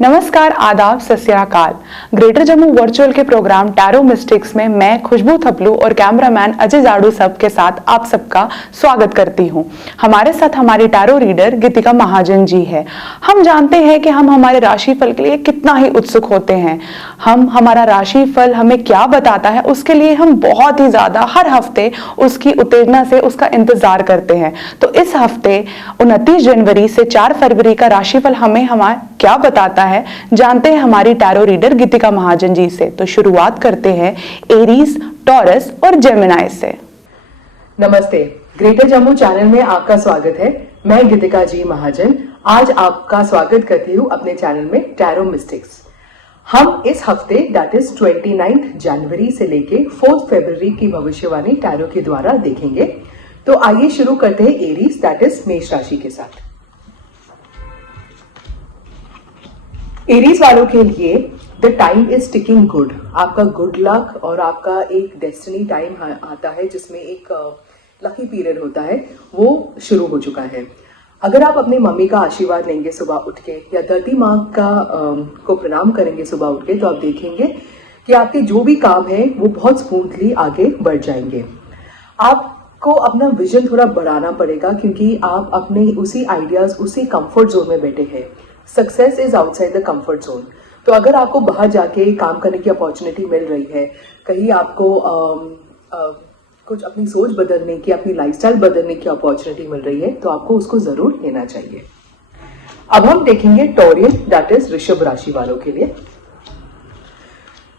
नमस्कार, आदाब, सत श्री अकाल। ग्रेटर जम्मू वर्चुअल के प्रोग्राम टैरो मिस्टिक्स में मैं खुशबू थपलू और कैमरामैन अजय जाड़ू सब के साथ आप सबका स्वागत करती हूं। हमारे साथ हमारी टैरो रीडर गीतिका महाजन जी है। हम जानते हैं कि हम हमारे राशिफल के लिए कितना ही उत्सुक होते हैं। हमारा राशिफल हमें क्या बताता है उसके लिए हम बहुत ही ज्यादा हर हफ्ते उसकी उत्तेजना से उसका इंतजार करते हैं। तो इस हफ्ते 29 जनवरी से 4 फरवरी का राशिफल हमें हमारा क्या बताता है, जानते हैं हमारी टैरो रीडर गीतिका महाजन जी से। तो शुरुआत करते हैं एरीज, टॉरस और जेमिनाई से। नमस्ते, ग्रेटर जम्मू चैनल में आपका स्वागत है। मैं गीतिका जी महाजन आज आपका स्वागत करती हूँ अपने चैनल में टैरो मिस्टिक्स। हम इस हफ्ते दैट इज 29 जनवरी से लेके 4 फरवरी की भविष्यवाणी टैरो के द्वारा देखेंगे। तो आइए शुरू करते हैं एरीज दैट इज मेष राशि के साथ। एरीज वालों के लिए the time is ticking good. आपका गुड लक और आपका एक डेस्टिनी टाइम आता है जिसमें एक लकी पीरियड होता है, वो शुरू हो चुका है। अगर आप अपनी मम्मी का आशीर्वाद लेंगे सुबह उठ के या धरती माँ को प्रणाम करेंगे सुबह उठ के, तो आप देखेंगे कि आपके जो भी काम है वो बहुत स्मूथली आगे बढ़ जाएंगे। आपको अपना विजन थोड़ा बढ़ाना पड़ेगा क्योंकि आप अपने उसी आइडियाज, उसी कंफर्ट जोन में बैठे हैं। Success is outside the comfort zone. तो अगर आपको बाहर जाके काम करने की अपॉर्चुनिटी मिल रही है, कहीं आपको कुछ अपनी सोच बदलने की, अपनी लाइफस्टाइल बदलने की अपॉर्चुनिटी मिल रही है, तो आपको उसको जरूर लेना चाहिए। अब हम देखेंगे टॉरियन दैट इज ऋषभ राशि वालों के लिए।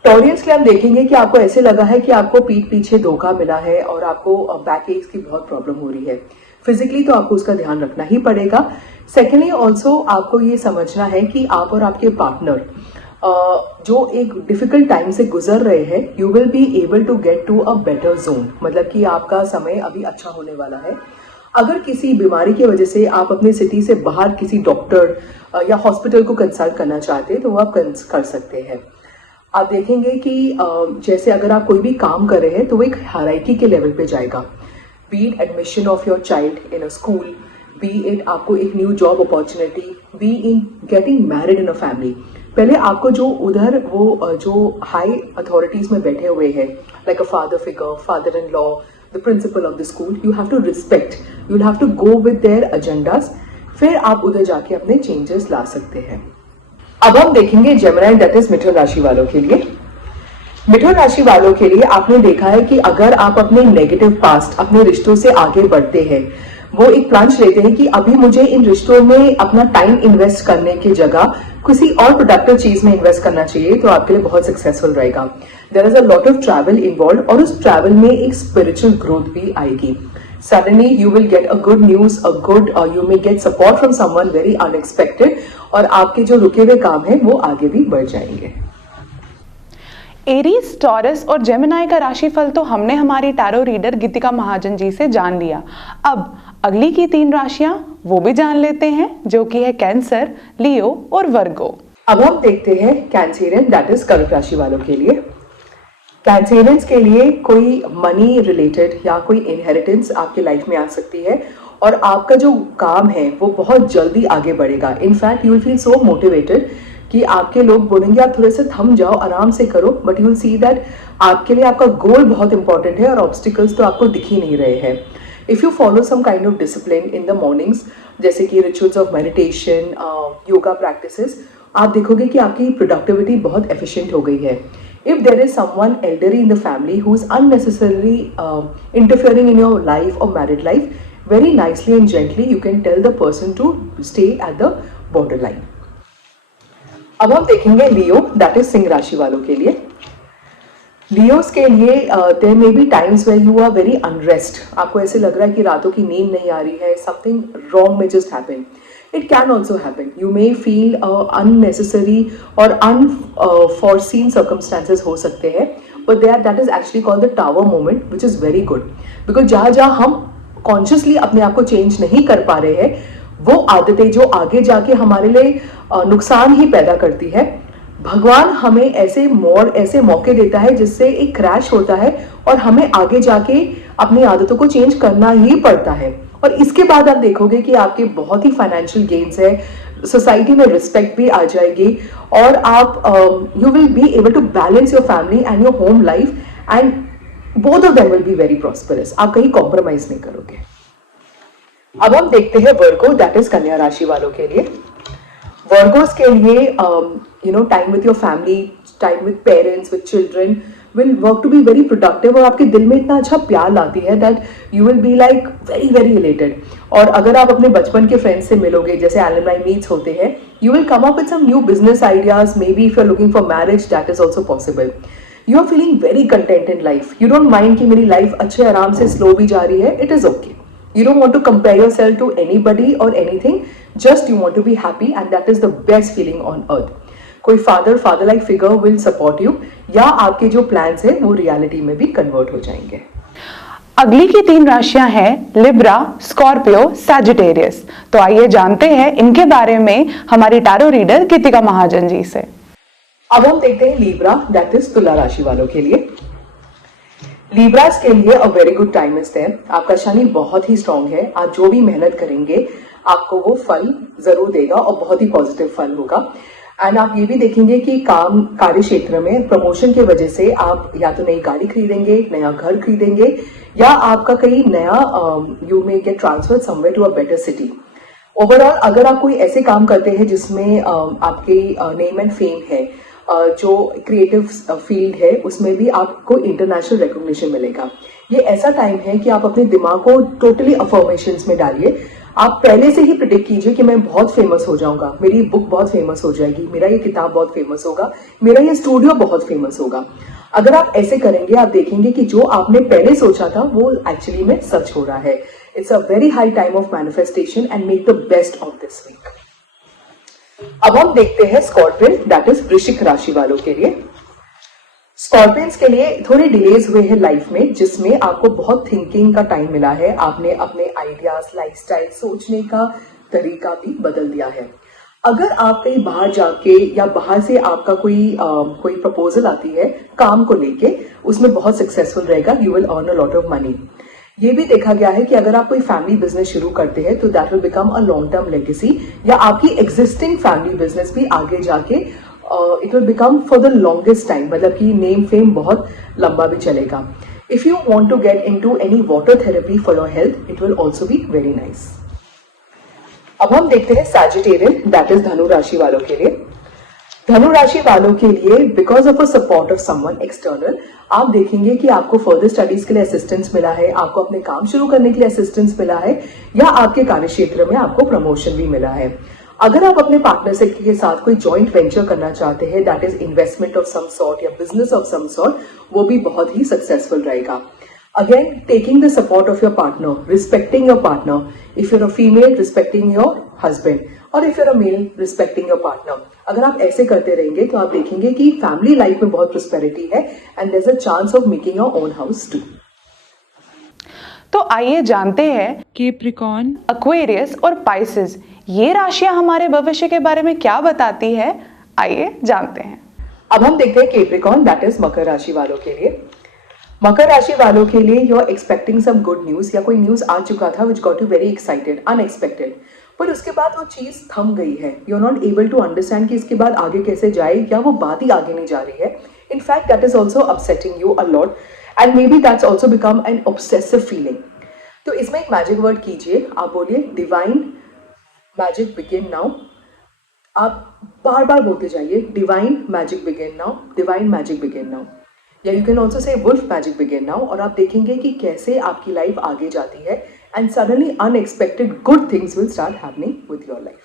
टॉरियंस के लिए हम देखेंगे कि आपको ऐसे लगा है कि आपको पीठ पीछे धोखा मिला है और आपको बैक एक्स की बहुत प्रॉब्लम हो रही है। फिजिकली तो आपको उसका ध्यान रखना ही पड़ेगा। सेकेंडली ऑल्सो आपको ये समझना है कि आप और आपके पार्टनर जो एक डिफिकल्ट टाइम से गुजर रहे हैं, you will be able to get to a better zone. मतलब कि आपका समय अभी अच्छा होने वाला है। अगर किसी बीमारी की वजह से आप अपने सिटी से बाहर किसी डॉक्टर या हॉस्पिटल को कंसल्ट करना चाहते हैं तो वो आप कर सकते हैं। आप देखेंगे कि जैसे अगर आप कोई भी काम कर रहे हैं तो वो एक हायरार्की के लेवल पे जाएगा। B it admission of your child in a school, B it आपको एक new job opportunity, be in getting married in a family. पहले आपको जो उधर वो जो हाई अथॉरिटीज में बैठे हुए हैं, like a father figure, father in law, the principal of the school, you have to respect, you have to go with their agendas. फिर आप उधर जाके अपने चेंजेस ला सकते हैं। अब हम देखेंगे जेमिनी दैट इज मिथुन राशि वालों के लिए। मिथुन राशि वालों के लिए आपने देखा है कि अगर आप अपने नेगेटिव पास्ट, अपने रिश्तों से आगे बढ़ते हैं, वो एक प्लांच लेते हैं कि अभी मुझे इन रिश्तों में अपना टाइम इन्वेस्ट करने की जगह किसी और प्रोडक्टिव चीज में इन्वेस्ट करना चाहिए, तो आपके लिए बहुत सक्सेसफुल रहेगा। There is a lot of travel involve और उस ट्रैवल में एक स्पिरिचुअल ग्रोथ भी आएगी। Suddenly you will get a good news, you may get support from someone very unexpected और आपके जो रुके हुए काम हैं वो आगे भी बढ़ जाएंगे। एरीज, टॉरस और जेमिनाई का राशिफल तो हमने हमारी टैरो रीडर गीतिका महाजन जी से जान लिया। अब अगली की 3 राशियां वो भी जान लेते हैं, जो कि है कैंसर, लियो और वर्गो। अब हम देखते हैं कैंसेरियन दैट इज कर्क राशि वालों के लिए। कैंसेरियंस के लिए कोई मनी रिलेटेड या कोई इनहेरिटेंस आपकी लाइफ में आ सकती है और आपका जो काम है वो बहुत जल्दी आगे बढ़ेगा। In fact you will feel so motivated कि आपके लोग बोलेंगे आप थोड़े से थम जाओ, आराम से करो, but you will see that आपके लिए आपका गोल बहुत इंपॉर्टेंट है और ऑब्स्टिकल्स तो आपको दिख ही नहीं रहे हैं। If you follow some kind of discipline in the mornings, जैसे कि rituals of meditation, yoga practices, आप देखोगे कि आपकी प्रोडक्टिविटी बहुत एफिशिएंट हो गई है। If there is someone elderly in the family who is unnecessarily interfering in your life or married life, very nicely and gently you can tell the person to stay at the borderline. अब हम देखेंगे लियो that is Singh राशि वालों के लिए। Leos के लिए there may be times where you are very unrest. आपको ऐसे लग रहा है कि रातों की नींद नहीं आ रही है, समथिंग रॉन्ग में just happen. It can also happen. You may feel unnecessary or unforeseen circumstances हो सकते हैं, but that is actually called the tower moment, which is very good. Because जहाँ हम consciously अपने आप को change नहीं कर पा रहे हैं, वो आदतें जो आगे जाके हमारे लिए नुकसान ही पैदा करती है, भगवान हमें ऐसे मौके देता है जिससे एक क्रैश होता है और हमें आगे जाके अपनी आदतों को चेंज करना ही पड़ता है। और इसके बाद आप देखोगे कि आपके बहुत ही फाइनेंशियल गेन्स है, सोसाइटी में रिस्पेक्ट भी आ जाएगी और आप you will be able to balance your family and your home life and both of them will be very prosperous. आप कहीं कॉम्प्रोमाइज नहीं करोगे। अब हम देखते हैं वर्गो, दैट इज कन्या राशि वालों के लिए। वर्गोस के लिए time with your family, time with parents, with children will work to be very productive और आपके दिल में इतना अच्छा प्यार लाती है that you will be like very very related. और अगर आप अपने बचपन के फ्रेंड्स से मिलोगे, जैसे एलुमनाई मीट्स होते हैं, you will come up with some new business ideas, maybe if you are looking for marriage that is also possible. You are feeling very content in life, you don't mind कि मेरी life अच्छे आराम से slow भी जा रही है, it is okay. You don't want to compare yourself to anybody or anything, just you want to be happy and that is the best feeling on earth. कोई father like figure will support you या आपके जो plans है वो reality में भी convert हो जाएंगे। अगली की 3 राशियां हैं लिब्रा, स्कॉर्पियो, सैजिटेरियस। तो आइए जानते हैं इनके बारे में हमारी टैरो रीडर कृतिका महाजन जी से। अब हम देखते हैं लिब्रा, दैट इज तुला राशि वालों के लिए। लिब्रास के लिए a very good time is there. आपका शनि बहुत ही स्ट्रांग है, आप जो भी मेहनत करेंगे आपको वो फल जरूर देगा और बहुत ही पॉजिटिव फल होगा। एंड आप ये भी देखेंगे कि कार्य क्षेत्र में प्रमोशन की वजह से आप या तो नई गाड़ी खरीदेंगे, नया घर खरीदेंगे, या आपका कहीं नया you may get transfer somewhere to a better city. Overall अगर आप कोई ऐसे काम करते हैं जिसमें आपके नेम एंड फेम है, जो क्रिएटिव फील्ड है, उसमें भी आपको इंटरनेशनल रिकॉग्निशन मिलेगा। ये ऐसा टाइम है कि आप अपने दिमाग को टोटली अफर्मेशंस में डालिए। आप पहले से ही प्रिडिक्ट कीजिए कि मैं बहुत फेमस हो जाऊंगा, मेरी बुक बहुत फेमस हो जाएगी, मेरा ये किताब बहुत फेमस होगा, मेरा ये स्टूडियो बहुत फेमस होगा। अगर आप ऐसे करेंगे आप देखेंगे कि जो आपने पहले सोचा था वो एक्चुअली में सच हो रहा है। It's a very high time of manifestation and make the best of this week. अब हम देखते हैं स्कॉर्पियन, दैट इज वृश्चिक राशि वालों के लिए। स्कॉर्पियंस के लिए थोड़े डिलेज हुए हैं लाइफ में, जिसमें आपको बहुत थिंकिंग का टाइम मिला है। आपने अपने आइडियाज, लाइफस्टाइल, सोचने का तरीका भी बदल दिया है। अगर आप कहीं बाहर जाके या बाहर से आपका कोई प्रपोजल आती है काम को लेके, उसमें बहुत सक्सेसफुल रहेगा, you will earn a lot of money. ये भी देखा गया है कि अगर आप कोई फैमिली बिजनेस शुरू करते हैं तो that will become a long term legacy, या आपकी एग्जिस्टिंग फैमिली बिजनेस भी आगे जाके it will become for the longest time, मतलब कि नेम फेम बहुत लंबा भी चलेगा। If you want to get into any water therapy for your health, it will also be very nice. अब हम देखते हैं सैजिटेरियन, दैट इज धनु राशि वालों के लिए। धनु राशि वालों के लिए because of a support of someone external, आप देखेंगे कि आपको फर्दर स्टडीज के लिए असिस्टेंस मिला है, आपको अपने काम शुरू करने के लिए असिस्टेंस मिला है, या आपके कार्य क्षेत्र में आपको प्रमोशन भी मिला है। अगर आप अपने पार्टनर से के साथ कोई जॉइंट वेंचर करना चाहते हैं, that is investment of some sort या बिजनेस ऑफ सम सॉर्ट, वो भी बहुत ही सक्सेसफुल रहेगा। Again, taking the support of your partner, respecting your partner. If you're a female, respecting your husband, or if you're a male, respecting your partner. अगर आप ऐसे करते रहेंगे तो आप देखेंगे कि फैमिली लाइफ में बहुत प्रॉस्पेरिटी है and there's a chance of making your own house too. तो आइए जानते हैं कैप्रिकॉर्न, एक्वेरियस और पाइसेस, ये राशियां हमारे भविष्य के बारे में क्या बताती है, आइए जानते हैं। अब हम देखते हैं कैप्रिकॉर्न, दैट इज मकर राशि वालों के लिए। मकर राशि वालों के लिए you are expecting some good news, या कोई न्यूज आ चुका था which got you very excited, unexpected, पर उसके बाद वो चीज थम गई है। You are not able to understand कि इसके बाद आगे कैसे जाए, या वो बात ही आगे नहीं जा रही है। In fact that is also upsetting you a lot and may be that's also become an obsessive feeling. तो इसमें एक मैजिक वर्ड कीजिए, आप बोलिए डिवाइन मैजिक बिगिन नाउ। आप बार बार बोलते जाइए divine magic begin now, divine magic begin now, या you can also say wolf magic begin now. और आप देखेंगे कि कैसे आपकी लाइफ आगे जाती है and suddenly unexpected good things will start happening with your life.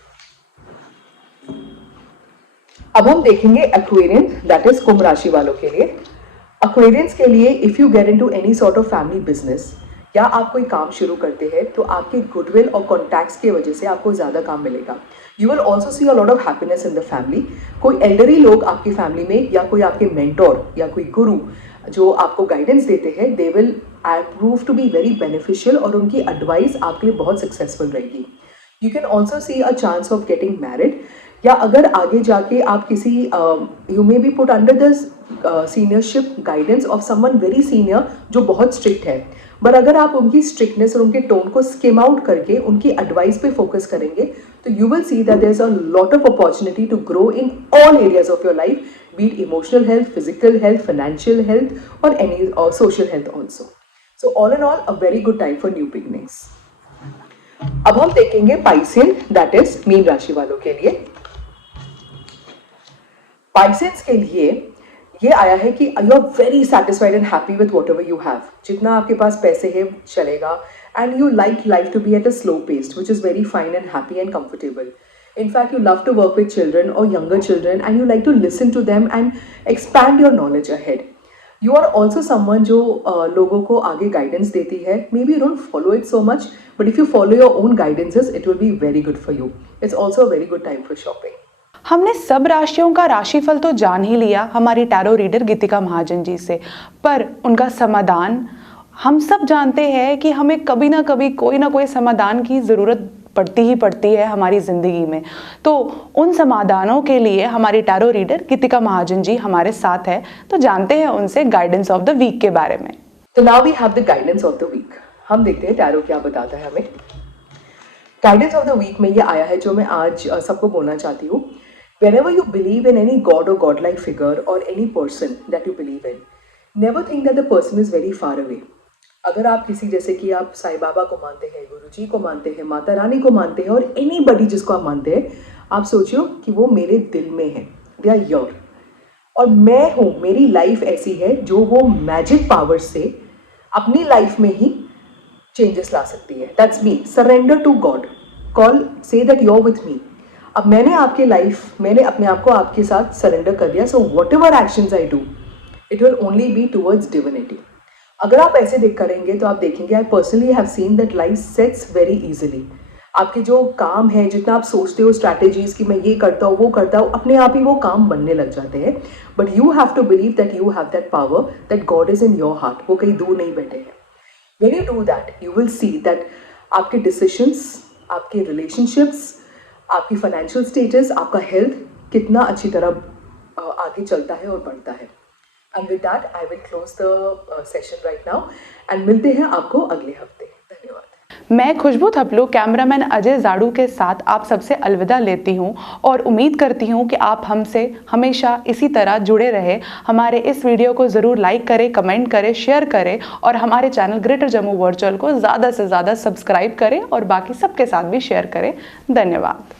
अब हम देखेंगे एक्वेरियन, दैट इज कुंभ राशि वालों के लिए। एक्वेरियंस के लिए if you get into any sort of family business, या आप कोई काम शुरू करते हैं, तो आपके गुडविल और कॉन्टैक्ट्स की वजह से आपको ज्यादा काम मिलेगा। You will also see a lot of happiness in the family. कोई एल्डरी लोग आपकी फैमिली में, या कोई आपके मेंटोर या कोई गुरु जो आपको गाइडेंस देते हैं, they will prove to be very beneficial, और उनकी एडवाइस आपके लिए बहुत सक्सेसफुल रहेगी। You can also see a chance of getting married, या अगर आगे जाके आप किसी you may be put under the seniorship guidance of someone very senior जो बहुत स्ट्रिक्ट है, बट अगर आप उनकी स्ट्रिक्टनेस और उनके टोन को स्किम आउट करके उनकी एडवाइस पे फोकस करेंगे तो you will see that there's a lot of opportunity to grow in all areas of your life, be it emotional health, physical health, financial health, or any or social health also. So all in all, a very good time for new beginnings. अब हम देखेंगे Piscean, that is mean राशि वालों के लिए. Pisceans के लिए ये आया है कि you are very satisfied and happy with whatever you have. जितना आपके पास पैसे है चलेगा, and you like life to be at a slow pace, which is very fine and happy and comfortable. In fact, you love to work with children or younger children, and you like to listen to them and expand your knowledge ahead. You are also someone जो लोगों को आगे guidance देती है. Maybe you don't follow it so much, but if you follow your own guidances, it will be very good for you. It's also a very good time for shopping. हमने सब राशियों का राशिफल तो जान ही लिया हमारी टैरो रीडर गीतिका महाजन जी से, पर उनका समाधान हम सब जानते हैं कि हमें कभी ना कभी कोई ना कोई समाधान की ज़रूरत पड़ती है हमारी ज़िंदगी में. तो उन समाधानों के लिए हमारी टैरो रीडर गीतिका महाजन जी हमारे साथ है, तो जानते हैं उनसे गाइडेंस ऑफ द वीक के बारे में. तो now we have the guidance of the week. हम देखते हैं टैरो क्या बताता है हमें. गाइडेंस ऑफ द वीक में ये आया है जो मैं आज सबको बोलना चाहती हूँ. Whenever you believe in any god or godlike figure or any person that you believe in, never think that the person is very far away. अगर आप किसी जैसे कि आप साईं बाबा को मानते हैं, गुरु जी को मानते हैं, माता रानी को मानते हैं, और एनीबडी जिसको आप मानते हैं, आप सोचियो कि वो मेरे दिल में है, दे आर योर, और मैं हूँ, मेरी लाइफ ऐसी है जो वो मैजिक पावर से अपनी लाइफ में ही चेंजेस ला सकती है. That's me. Surrender to God. Call, say that you are with me. अब मैंने अपने आप को आपके साथ सरेंडर कर दिया. So what ever actions I do, it will only be towards divinity. अगर आप ऐसे देख करेंगे तो आप देखेंगे, I personally have seen that life sets very easily. आपके जो काम है, जितना आप सोचते हो स्ट्रैटेजीज कि मैं ये करता हूँ वो करता हूँ, अपने आप ही वो काम बनने लग जाते हैं. But you have to believe that you have that power, that God is in your heart. वो कहीं दूर नहीं बैठे हैं. When you do that, you will see that आपके डिसीजंस, आपके रिलेशनशिप्स, आपकी फाइनेंशियल स्टेटस, आपका हेल्थ कितना अच्छी तरह आगे चलता है और बढ़ता है. And with that I will close the session right now, and मिलते हैं आपको अगले हफ्ते. धन्यवाद. मैं खुशबू थपलू कैमरामैन अजय जाड़ू के साथ आप सबसे अलविदा लेती हूं और उम्मीद करती हूं कि आप हमसे हमेशा इसी तरह जुड़े रहे. हमारे इस वीडियो को ज़रूर लाइक करें, कमेंट करें, शेयर करें, और हमारे चैनल ग्रेटर जम्मू वर्चुअल को ज़्यादा से ज़्यादा सब्सक्राइब करें और बाकी सबके साथ भी शेयर करें. धन्यवाद.